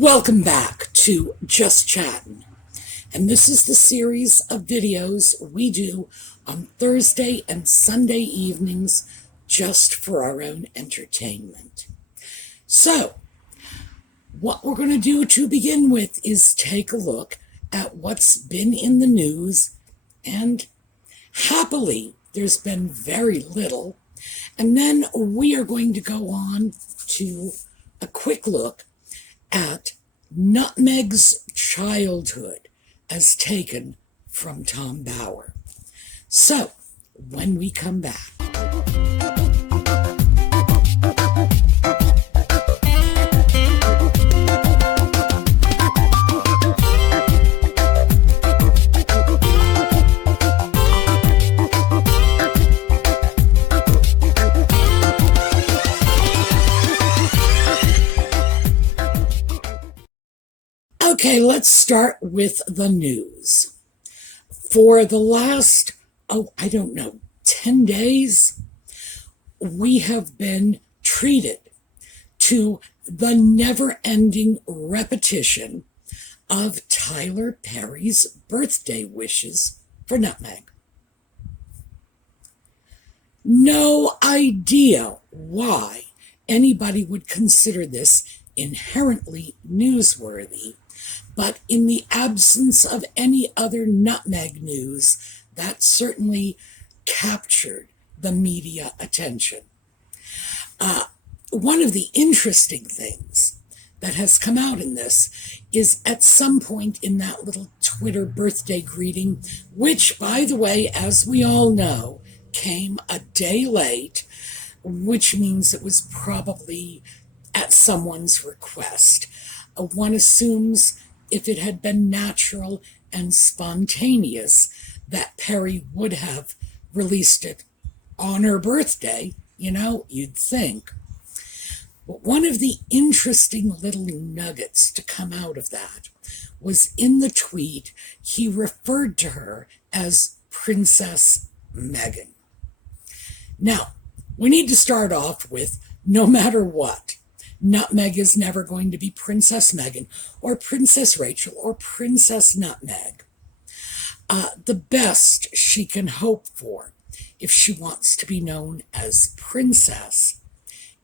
Welcome back to Just Chattin', and this is the series of videos we do on Thursday and Sunday evenings just for our own entertainment. So, what we're going to do to begin with is take a look at what's been in the news, and happily, there's been very little, and then we are going to go on to a quick look at Nutmeg's childhood as taken from Tom Bower. So, when we come back. Okay, let's start with the news. For the last, 10 days, we have been treated to the never-ending repetition of Tyler Perry's birthday wishes for Nutmeg. No idea why anybody would consider this inherently newsworthy, but in the absence of any other Nutmeg news, that certainly captured the media attention. One of the interesting things that has come out in this is at some point in that little Twitter birthday greeting, which, by the way, as we all know, came a day late, which means it was probably at someone's request. One assumes if it had been natural and spontaneous, that Perry would have released it on her birthday, you'd think. But one of the interesting little nuggets to come out of that was in the tweet, he referred to her as Princess Meghan. Now, we need to start off with, no matter what, Nutmeg is never going to be Princess Meghan or Princess Rachel or Princess Nutmeg. The best she can hope for, if she wants to be known as Princess,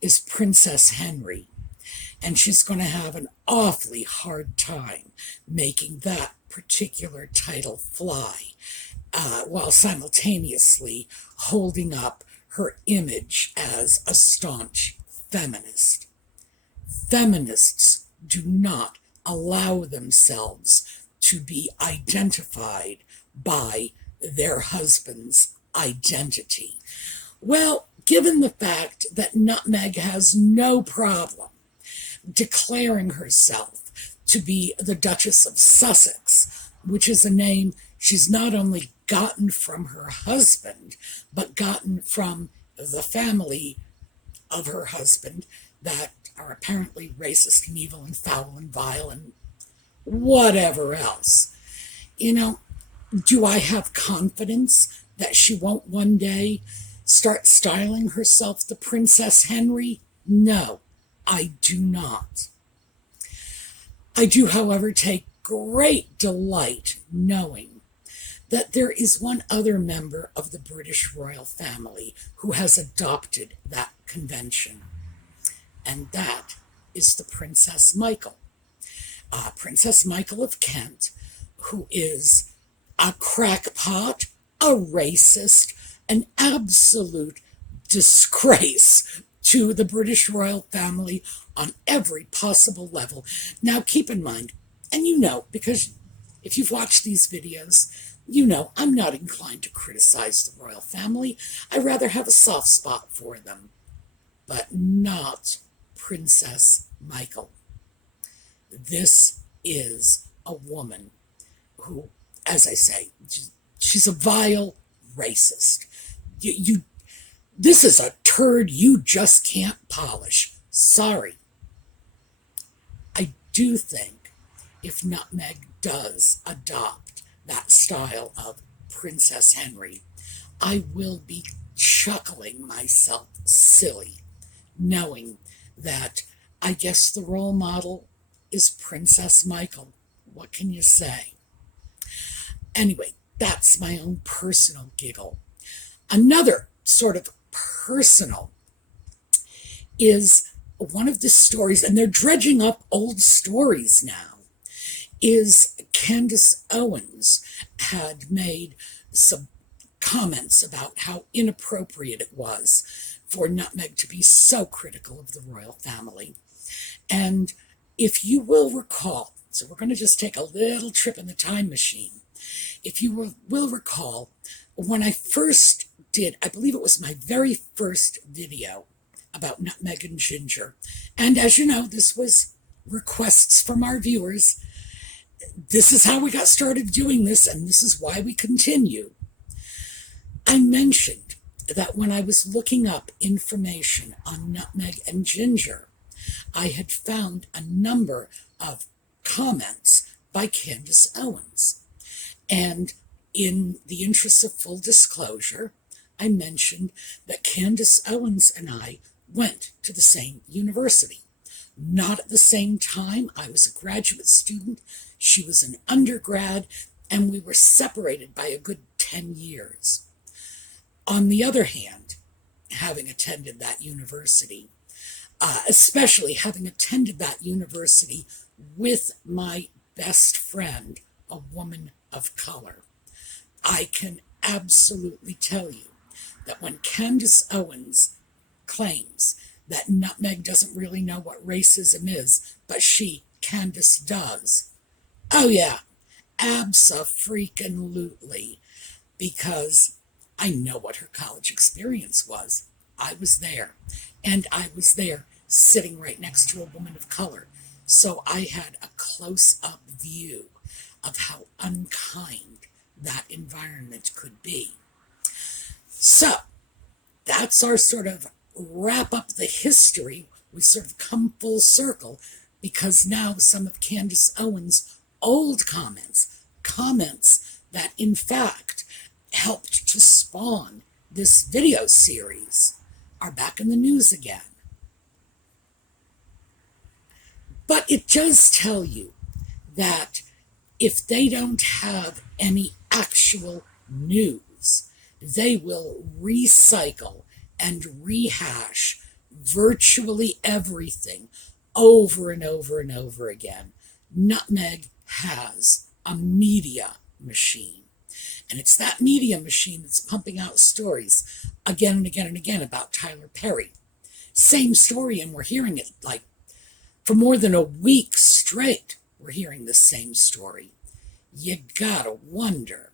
is Princess Henry. And she's going to have an awfully hard time making that particular title fly, while simultaneously holding up her image as a staunch feminist. Feminists do not allow themselves to be identified by their husband's identity. Well, given the fact that Nutmeg has no problem declaring herself to be the Duchess of Sussex, which is a name she's not only gotten from her husband, but gotten from the family of her husband that are apparently racist and evil and foul and vile and whatever else. Do I have confidence that she won't one day start styling herself the Princess Henry? No, I do not. I do, however, take great delight knowing that there is one other member of the British royal family who has adopted that convention. And that is the Princess Michael. Princess Michael of Kent, who is a crackpot, a racist, an absolute disgrace to the British royal family on every possible level. Now, keep in mind, and because if you've watched these videos, I'm not inclined to criticize the royal family. I rather have a soft spot for them, but not Princess Michael. This is a woman who, as I say, she's a vile racist. This is a turd you just can't polish. Sorry. I do think if Nutmeg does adopt that style of Princess Henry, I will be chuckling myself silly, knowing that I guess the role model is Princess Michael. What can you say? Anyway, that's my own personal giggle. Another sort of personal is one of the stories, and they're dredging up old stories now, is Candace Owens had made some comments about how inappropriate it was for Nutmeg to be so critical of the royal family. And if you will recall, so we're going to just take a little trip in the time machine. If you will recall, when I first did, I believe it was my very first video about Nutmeg and Ginger, and as you know, this was requests from our viewers. This is how we got started doing this, and this is why we continue. I mentioned that when I was looking up information on Nutmeg and Ginger, I had found a number of comments by Candace Owens. And in the interest of full disclosure, I mentioned that Candace Owens and I went to the same university. Not at the same time. I was a graduate student. She was an undergrad, and we were separated by a good 10 years. On the other hand, having attended that university, especially having attended that university with my best friend, a woman of color, I can absolutely tell you that when Candace Owens claims that Nutmeg doesn't really know what racism is, but she, Candace, does. Oh yeah, abso-freaking-lutely, because I know what her college experience was. I was there, and I was there sitting right next to a woman of color, so I had a close-up view of how unkind that environment could be. So, that's our sort of wrap up the history. We sort of come full circle because now some of Candace Owens' old comments that in fact helped to spawn this video series, are back in the news again. But it does tell you that if they don't have any actual news, they will recycle and rehash virtually everything over and over and over again. Nutmeg has a media machine. And it's that media machine that's pumping out stories again and again and again about Tyler Perry. Same story, and we're hearing it like for more than a week straight. We're hearing the same story. You gotta wonder.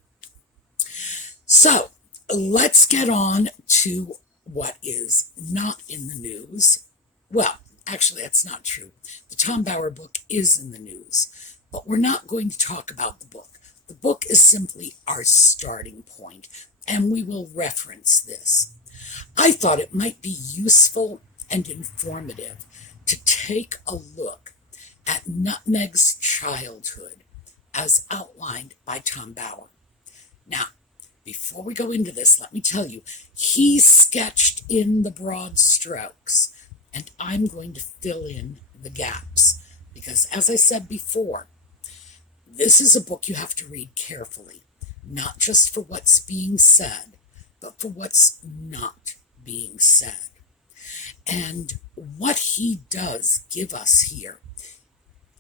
So let's get on to what is not in the news. Well, actually, that's not true. The Tom Bower book is in the news, but we're not going to talk about the book. The book is simply our starting point, and we will reference this. I thought it might be useful and informative to take a look at Nutmeg's childhood as outlined by Tom Bower. Now, before we go into this, let me tell you, he sketched in the broad strokes, and I'm going to fill in the gaps, because as I said before, this is a book you have to read carefully, not just for what's being said, but for what's not being said. And what he does give us here,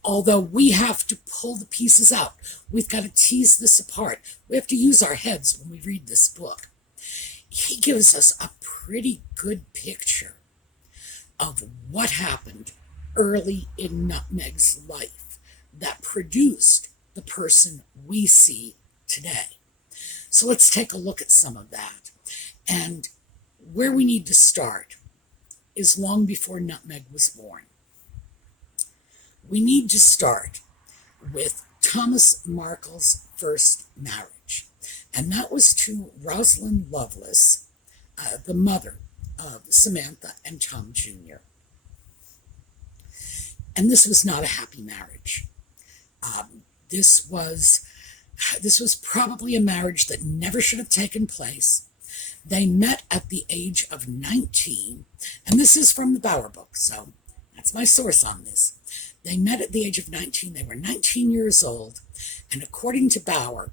although we have to pull the pieces out, we've got to tease this apart, we have to use our heads when we read this book, he gives us a pretty good picture of what happened early in Nutmeg's life that produced the person we see today. So let's take a look at some of that. And where we need to start is long before Nutmeg was born. We need to start with Thomas Markle's first marriage, and that was to Rosalind Lovelace, the mother of Samantha and Tom Jr. And this was not a happy marriage. This was probably a marriage that never should have taken place. They met at the age of 19, and this is from the Bower book, so that's my source on this. They met at the age of 19. They were 19 years old. And according to Bauer,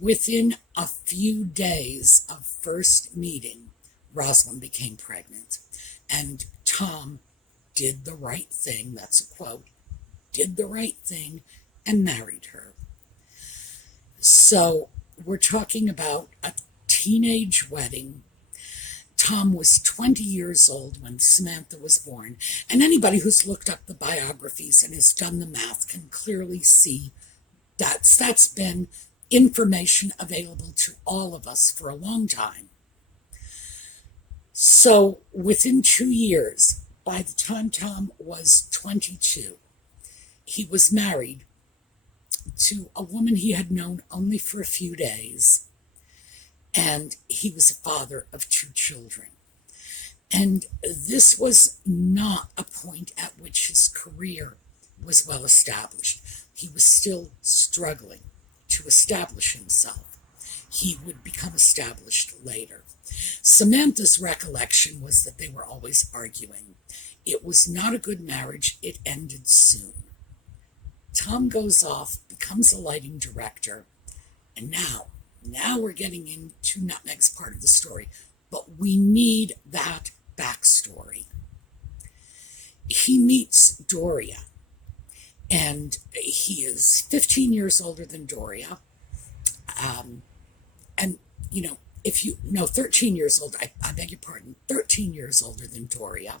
within a few days of first meeting, Rosalind became pregnant. And Tom did the right thing, that's a quote, did the right thing and married her. So we're talking about a teenage wedding. Tom was 20 years old when Samantha was born, and anybody who's looked up the biographies and has done the math can clearly see that's been information available to all of us for a long time. So within 2 years, by the time Tom was 22, he was married to a woman he had known only for a few days, and he was a father of 2 children. And this was not a point at which his career was well established. He was still struggling to establish himself. He would become established later. Samantha's recollection was that they were always arguing. It was not a good marriage. It ended soon. Tom goes off, becomes a lighting director, and now we're getting into Nutmeg's part of the story, but we need that backstory. He meets Doria, and he is 15 years older than Doria, and, 13 years old, I beg your pardon, 13 years older than Doria,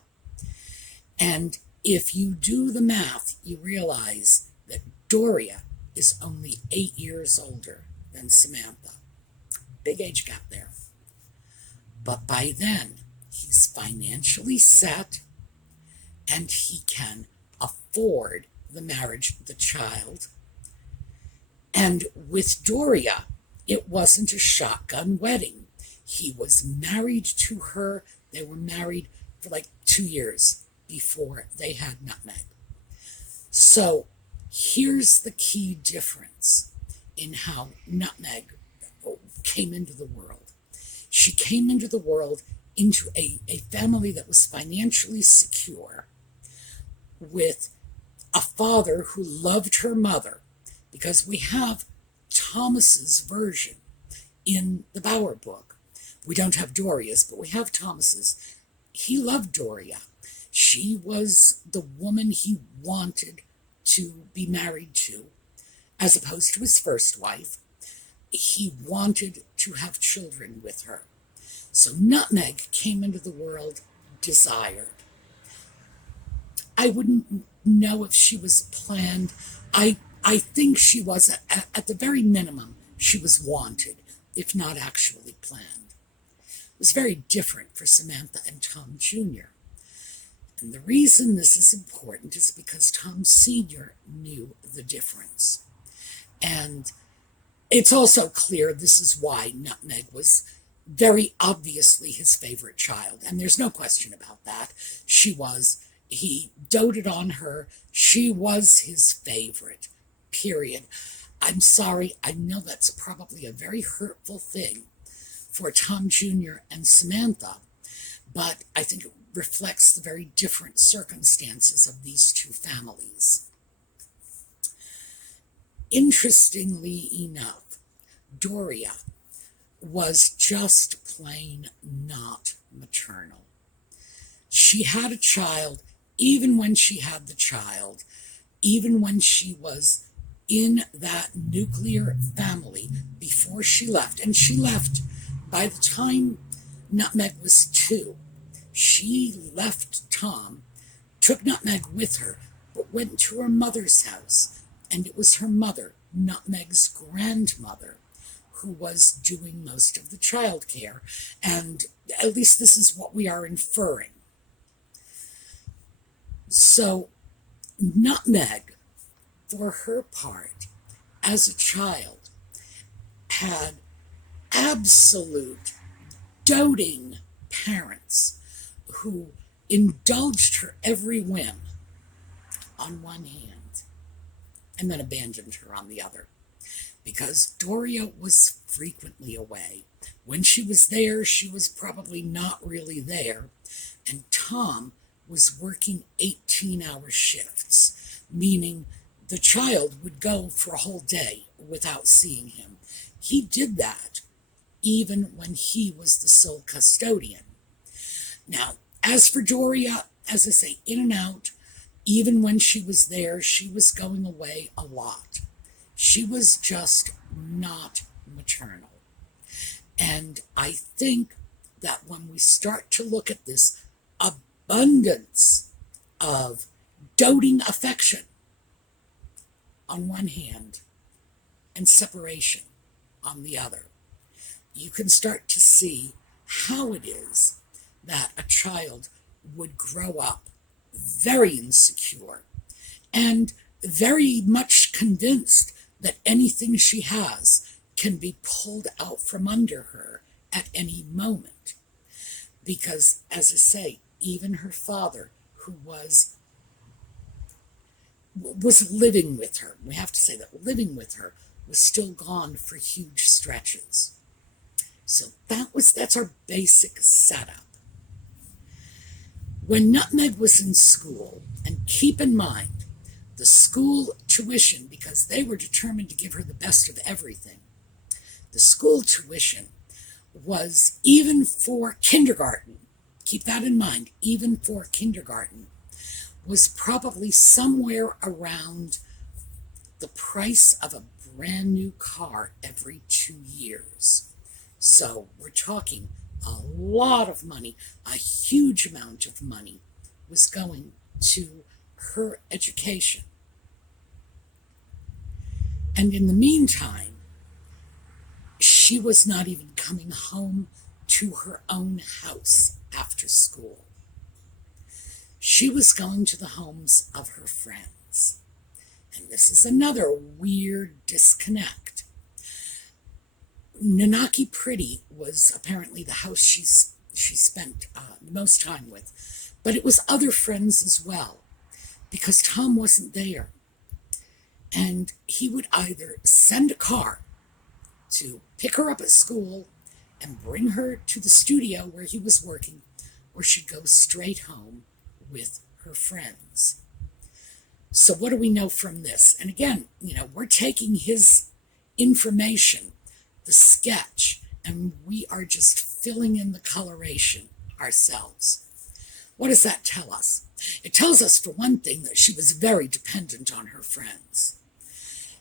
and if you do the math, you realize that Doria is only 8 years older than Samantha. Big age gap there. But by then, he's financially set and he can afford the marriage, the child. And with Doria, it wasn't a shotgun wedding. He was married to her. They were married for like 2 years before they had Nutmeg. So here's the key difference in how Nutmeg came into the world. She came into the world into a family that was financially secure, with a father who loved her mother, because we have Thomas's version in the Bauer book. We don't have Doria's, but we have Thomas's. He loved Doria. She was the woman he wanted to be married to, as opposed to his first wife. He wanted to have children with her. So Nutmeg came into the world desired. I wouldn't know if she was planned. I think she was, at the very minimum, she was wanted, if not actually planned. It was very different for Samantha and Tom Jr. And the reason this is important is because Tom Sr. knew the difference. And it's also clear this is why Nutmeg was very obviously his favorite child. And there's no question about that. She was. He doted on her. She was his favorite, period. I'm sorry. I know that's probably a very hurtful thing for Tom Jr. and Samantha, but I think it reflects the very different circumstances of these two families. Interestingly enough, Doria was just plain not maternal. She had a child even when she had the child, even when she was in that nuclear family before she left. And she left by the time Nutmeg was 2. She left Tom, took Nutmeg with her, but went to her mother's house. And it was her mother, Nutmeg's grandmother, who was doing most of the child care. And at least this is what we are inferring. So Nutmeg, for her part, as a child, had absolute doting parents who indulged her every whim on one hand and then abandoned her on the other, because Doria was frequently away. When she was there, she was probably not really there, and Tom was working 18-hour shifts, meaning the child would go for a whole day without seeing him. He did that even when he was the sole custodian. Now, as for Doria, as I say, in and out, even when she was there, she was going away a lot. She was just not maternal. And I think that when we start to look at this abundance of doting affection on one hand and separation on the other, you can start to see how it is that a child would grow up very insecure and very much convinced that anything she has can be pulled out from under her at any moment. Because, as I say, even her father, who was living with her, we have to say that living with her, was still gone for huge stretches. So that's our basic setup. When Nutmeg was in school, and keep in mind, the school tuition, because they were determined to give her the best of everything, the school tuition was, even for kindergarten, keep that in mind, even for kindergarten, was probably somewhere around the price of a brand new car every 2 years. So we're talking a lot of money, a huge amount of money was going to her education. And in the meantime, she was not even coming home to her own house after school. She was going to the homes of her friends. And this is another weird disconnect. Nanaki Pretty was apparently the house she spent the most time with, but it was other friends as well, because Tom wasn't there. And he would either send a car to pick her up at school and bring her to the studio where he was working, or she'd go straight home with her friends. So what do we know from this? And again, we're taking his information, the sketch, and we are just filling in the coloration ourselves. What does that tell us? It tells us, for one thing, that she was very dependent on her friends.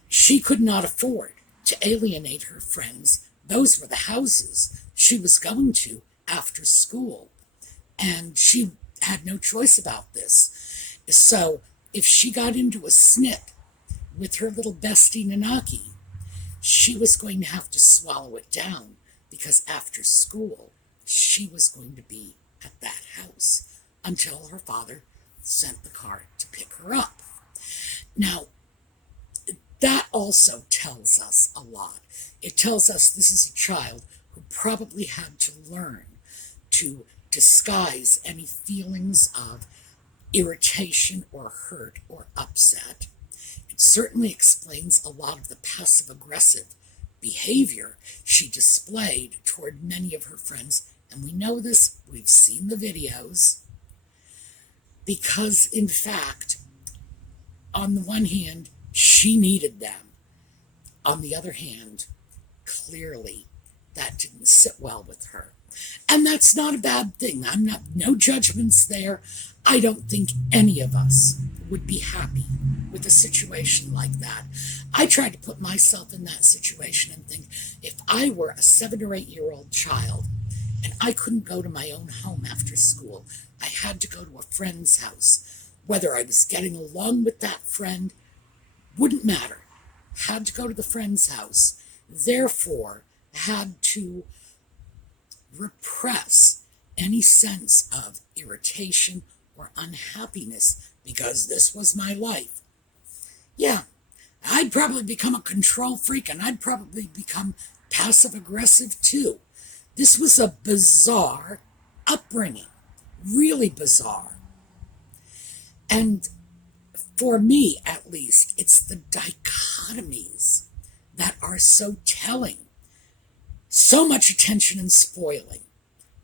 She could not afford to alienate her friends. Those were the houses she was going to after school, and she had no choice about this. So if she got into a snit with her little bestie Nanaki, she was going to have to swallow it down, because after school, she was going to be at that house until her father sent the car to pick her up. Now, that also tells us a lot. It tells us this is a child who probably had to learn to disguise any feelings of irritation or hurt or upset. It certainly explains a lot of the passive-aggressive behavior she displayed toward many of her friends. And we know this, we've seen the videos, because, in fact, on the one hand, she needed them. On the other hand, clearly, that didn't sit well with her. And that's not a bad thing. No judgments there. I don't think any of us would be happy with a situation like that. I try to put myself in that situation and think, if I were a 7 or 8 year old child and I couldn't go to my own home after school, I had to go to a friend's house. Whether I was getting along with that friend wouldn't matter. Had to go to the friend's house. Therefore, had to repress any sense of irritation or unhappiness, because this was my life. Yeah, I'd probably become a control freak, and I'd probably become passive-aggressive too. This was a bizarre upbringing, really bizarre. And for me, at least, it's the dichotomies that are so telling. So much attention and spoiling,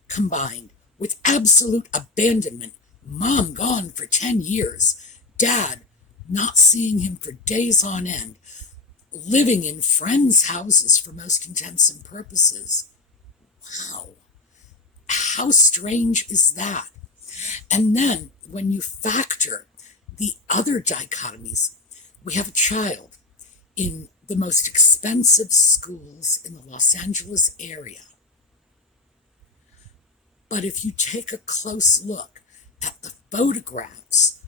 combined with absolute abandonment. Mom gone for 10 years. Dad not seeing him for days on end, living in friends' houses for most intents and purposes. Wow. How strange is that? And then when you factor the other dichotomies, we have a child in the most expensive schools in the Los Angeles area. But if you take a close look at the photographs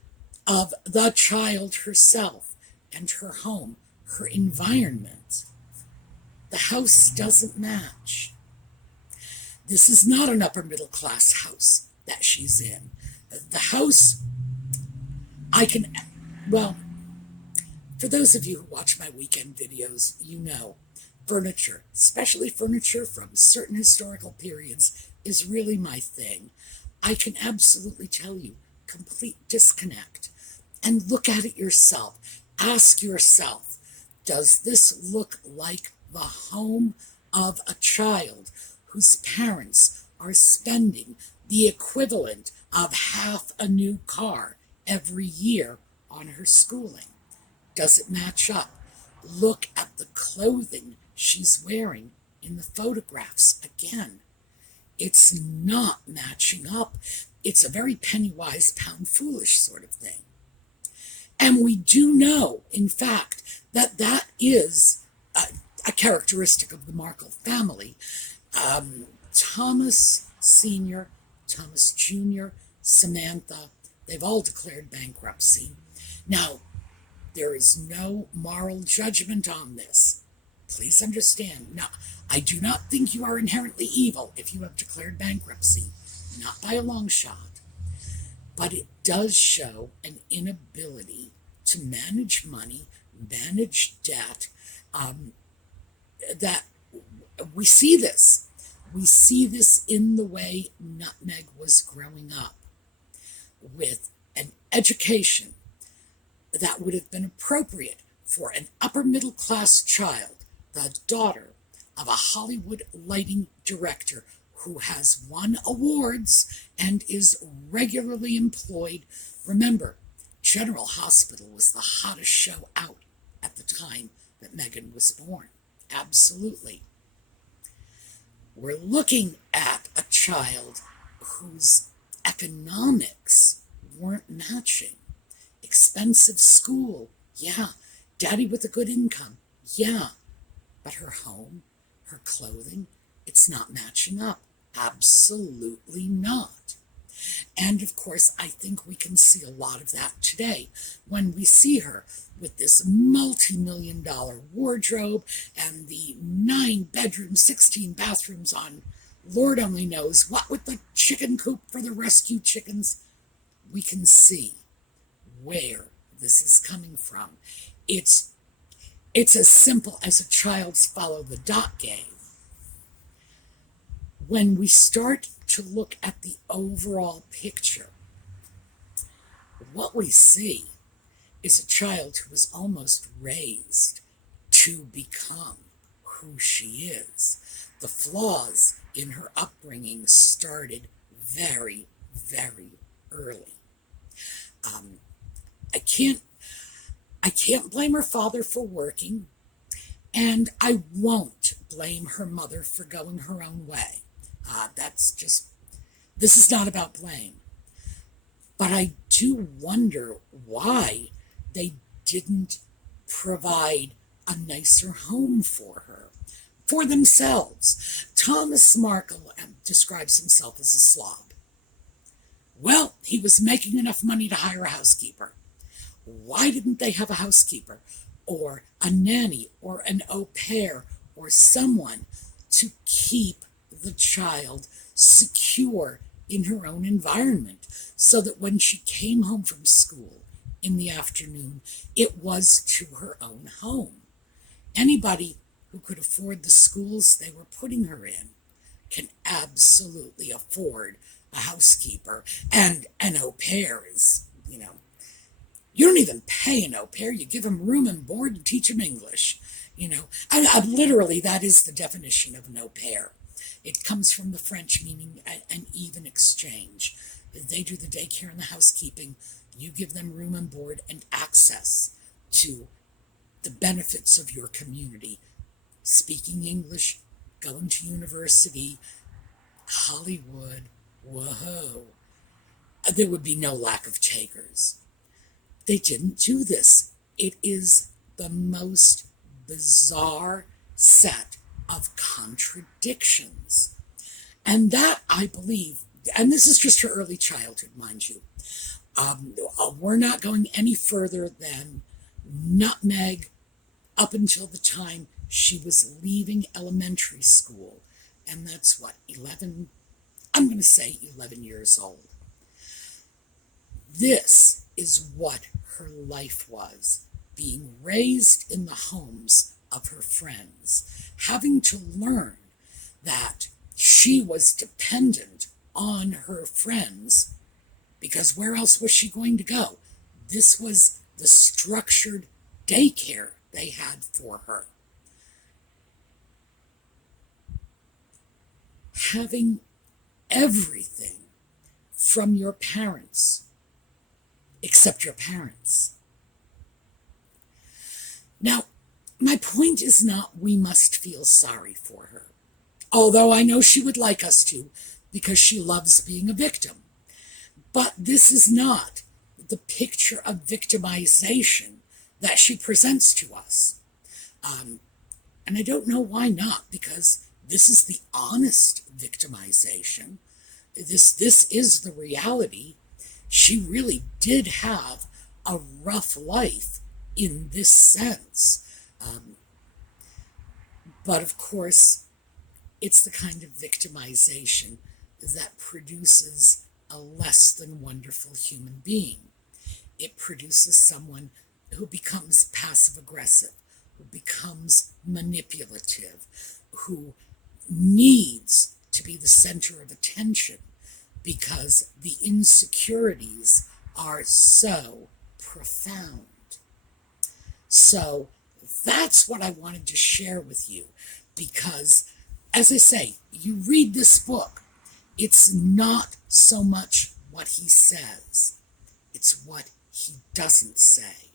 of the child herself and her home, her environment, the house doesn't match. This is not an upper middle class house that she's in. The house, for those of you who watch my weekend videos, you know, furniture, especially furniture from certain historical periods, is really my thing. I can absolutely tell you, complete disconnect. And look at it yourself. Ask yourself, does this look like the home of a child whose parents are spending the equivalent of half a new car every year on her schooling? Does it match up? Look at the clothing she's wearing in the photographs again. It's not matching up. It's a very penny-wise, pound-foolish sort of thing. And we do know, in fact, that that is a characteristic of the Markle family. Thomas Sr., Thomas Jr., Samantha, they've all declared bankruptcy. Now, there is no moral judgment on this. Please understand. Now, I do not think you are inherently evil if you have declared bankruptcy. Not by a long shot. But it does show an inability to manage money, manage debt. That we see this. We see this in the way Nutmeg was growing up, with an education that would have been appropriate for an upper middle class child, the daughter of a Hollywood lighting director who has won awards and is regularly employed. Remember, General Hospital was the hottest show out at the time that Meghan was born. Absolutely. We're looking at a child whose economics weren't matching. Expensive school, yeah. Daddy with a good income, yeah. But her home, her clothing, it's not matching up. Absolutely not. And of course, I think we can see a lot of that today when we see her with this multi-million-dollar wardrobe and the 9-bedroom, 16 bathrooms on Lord only knows what, with the chicken coop for the rescue chickens. We can see where this is coming from. It's as simple as a child's follow the dot game. When we start to look at the overall picture, what we see is a child who was almost raised to become who she is. The flaws in her upbringing started very, very early. I can't blame her father for working, and I won't blame her mother for going her own way. This is not about blame. But I do wonder why they didn't provide a nicer home for her, for themselves. Thomas Markle describes himself as a slob. Well, he was making enough money to hire a housekeeper. Why didn't they have a housekeeper or a nanny or an au pair or someone to keep the child secure in her own environment so that when she came home from school in the afternoon, it was to her own home? Anybody who could afford the schools they were putting her in can absolutely afford a housekeeper. And an au pair is, you don't even pay an au pair. You give them room and board and teach them English. Literally, that is the definition of an au pair. It comes from the French, meaning an even exchange. They do the daycare and the housekeeping. You give them room and board and access to the benefits of your community. Speaking English, going to university, Hollywood, whoa. There would be no lack of takers. They didn't do this. It is the most bizarre set of contradictions. And that, I believe, and this is just her early childhood, mind you. We're not going any further than nutmeg up until the time she was leaving elementary school. And that's what, 11? I'm going to say 11 years old. This is what her life was, being raised in the homes of her friends, having to learn that she was dependent on her friends, because where else was she going to go? This was the structured daycare they had for her. Having everything from your parents, except your parents. Now, my point is not we must feel sorry for her, although I know she would like us to, because she loves being a victim. But this is not the picture of victimization that she presents to us. And I don't know why not, because this is the honest victimization. This is the reality. She really did have a rough life in this sense. But of course, it's the kind of victimization that produces a less than wonderful human being. It produces someone who becomes passive-aggressive, who becomes manipulative, who needs to be the center of attention because the insecurities are so profound. So that's what I wanted to share with you, because, as I say, you read this book, it's not so much what he says, it's what he doesn't say,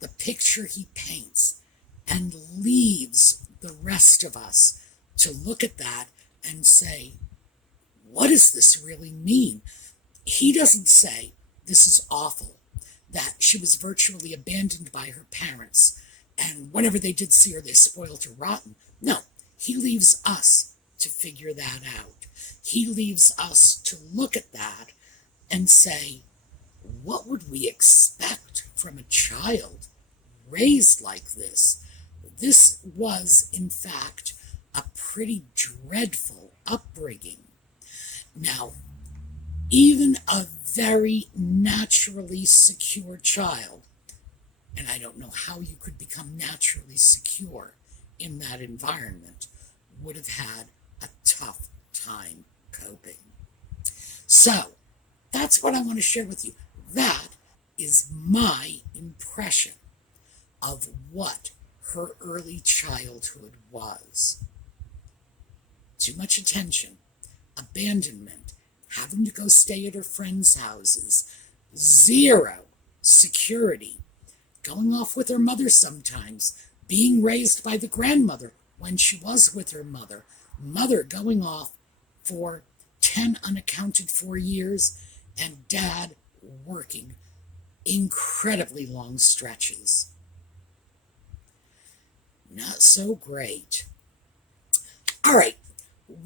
the picture he paints, and leaves the rest of us to look at that and say, what does this really mean? He doesn't say, this is awful, that she was virtually abandoned by her parents, and whenever they did see her, they spoiled her rotten. No, he leaves us to figure that out. He leaves us to look at that and say, what would we expect from a child raised like this? This was, in fact, a pretty dreadful upbringing. Now, even a very naturally secure child, and I don't know how you could become naturally secure in that environment, would have had a tough time coping. So, that's what I want to share with you. That is my impression of what her early childhood was. Too much attention, abandonment, having to go stay at her friends' houses, zero security, going off with her mother sometimes, being raised by the grandmother when she was with her mother, mother going off for 10 unaccounted for years, and dad working incredibly long stretches. Not so great. All right,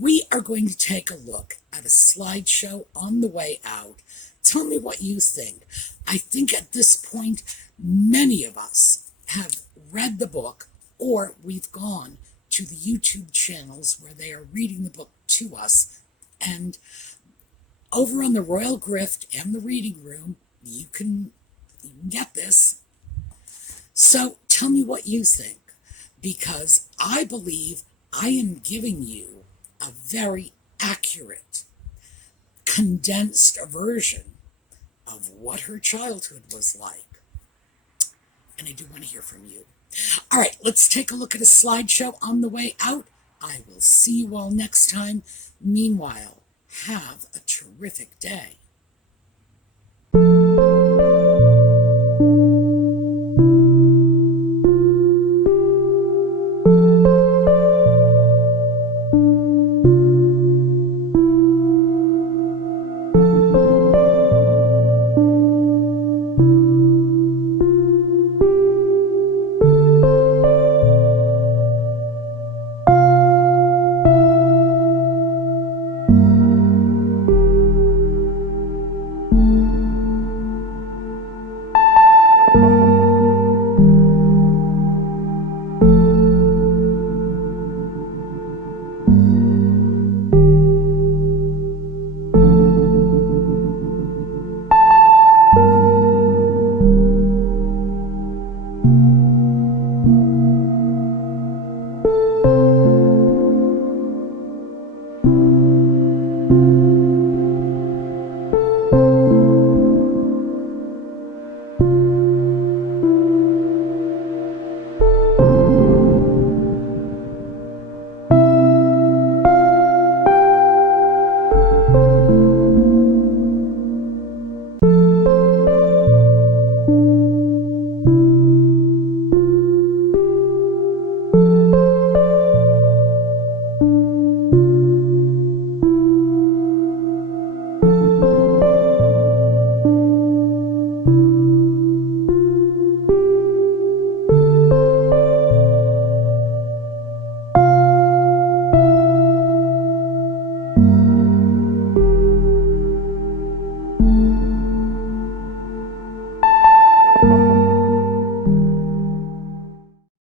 we are going to take a look at a slideshow on the way out. Tell me what you think. I think at this point, many of us have read the book, or we've gone to the YouTube channels where they are reading the book to us. And over on the Royal Grift and the Reading Room, you can get this. So tell me what you think, because I believe I am giving you a very accurate, condensed version of what her childhood was like. And I do want to hear from you. All right, let's take a look at a slideshow on the way out. I will see you all next time. Meanwhile, have a terrific day.